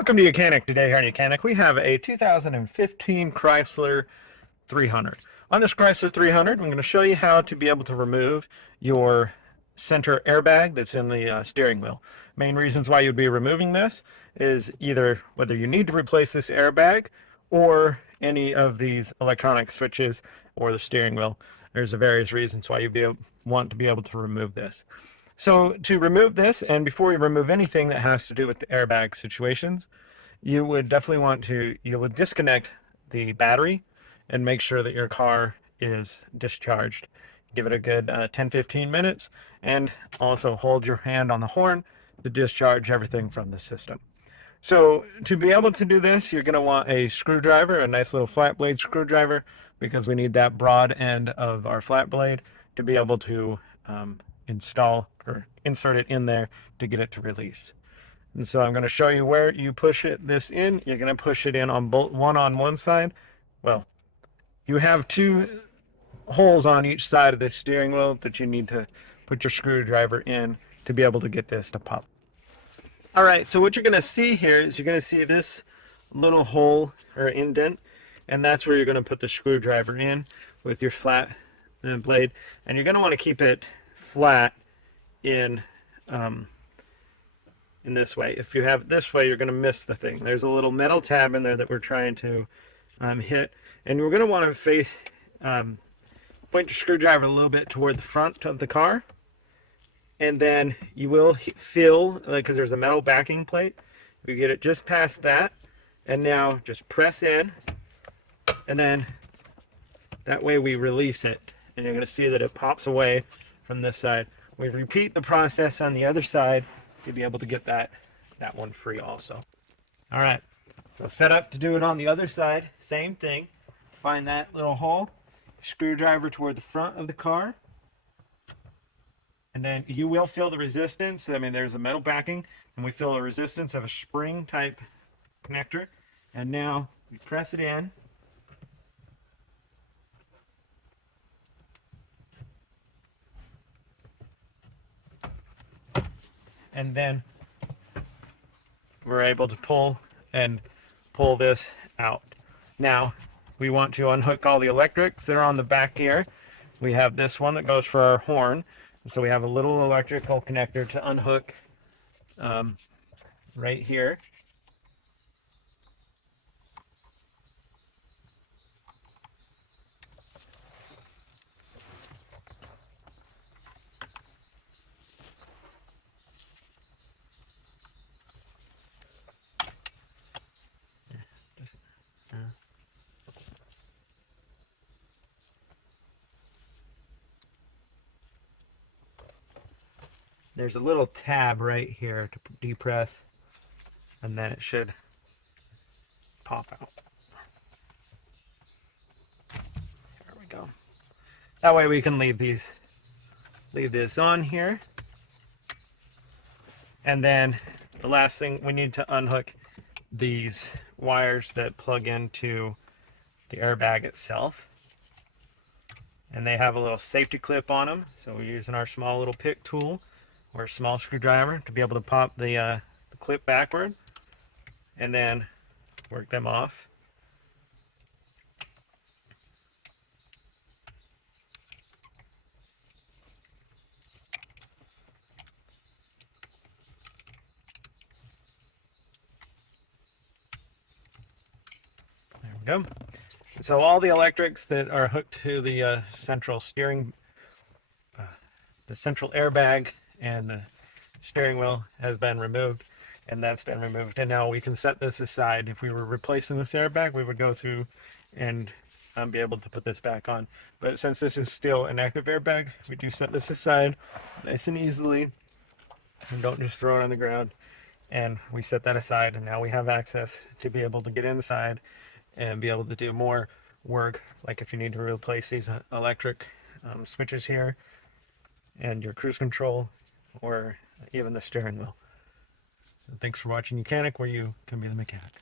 Welcome to Mechanic. Today here on Mechanic, we have a 2015 Chrysler 300. On this Chrysler 300, I'm going to show you how to be able to remove your center airbag that's in the steering wheel. Main reasons why you'd be removing this is either whether you need to replace this airbag or any of these electronic switches or the steering wheel. There's various reasons why you want to be able to remove this. So to remove this, and before you remove anything that has to do with the airbag situations, you would definitely want to, disconnect the battery and make sure that your car is discharged. Give it a good 10-15 minutes, and also hold your hand on the horn to discharge everything from the system. So to be able to do this, you're going to want a screwdriver, a nice little flat blade screwdriver, because we need that broad end of our flat blade to be able to install or insert it in there to get it to release. And so I'm going to show you where you push this in. You're going to push it in on one on one side. Well, you have two holes on each side of the steering wheel that you need to put your screwdriver in to be able to get this to pop. All right, so what you're going to see here is you're going to see this little hole or indent, and that's where you're going to put the screwdriver in with your flat blade, and you're going to want to keep it flat in this way. If you have it this way, you're going to miss the thing. There's a little metal tab in there that we're trying to hit, and we're going to want to point your screwdriver a little bit toward the front of the car, and then you will feel, because there's a metal backing plate, you get it just past that, and now just press in, and then that way we release it, and you're going to see that it pops away from this side. We repeat the process on the other side to be able to get that one free also. All right, so set up to do it on the other side. Same thing. Find that little hole, screwdriver toward the front of the car, and then you will feel the resistance. I mean, there's a metal backing, and we feel the resistance of a spring type connector. And now we press it in. And then we're able to pull this out. Now we want to unhook all the electrics that are on the back here. We have this one that goes for our horn, and so we have a little electrical connector to unhook right here. There's a little tab right here to depress, and then it should pop out. There we go. That way we can leave this on here. And then the last thing, we need to unhook these wires that plug into the airbag itself. And they have a little safety clip on them, so we're using our small little pick tool or a small screwdriver to be able to pop the clip backward and then work them off. There we go. So all the electrics that are hooked to the central steering, the central airbag and the steering wheel has been removed, and that's been removed. And now we can set this aside. If we were replacing this airbag, we would go through and be able to put this back on. But since this is still an active airbag, we do set this aside nice and easily, and don't just throw it on the ground. And we set that aside, and now we have access to be able to get inside and be able to do more work, like if you need to replace these electric switches here and your cruise control or even the steering wheel. So thanks for watching Mechanic, where you can be the mechanic.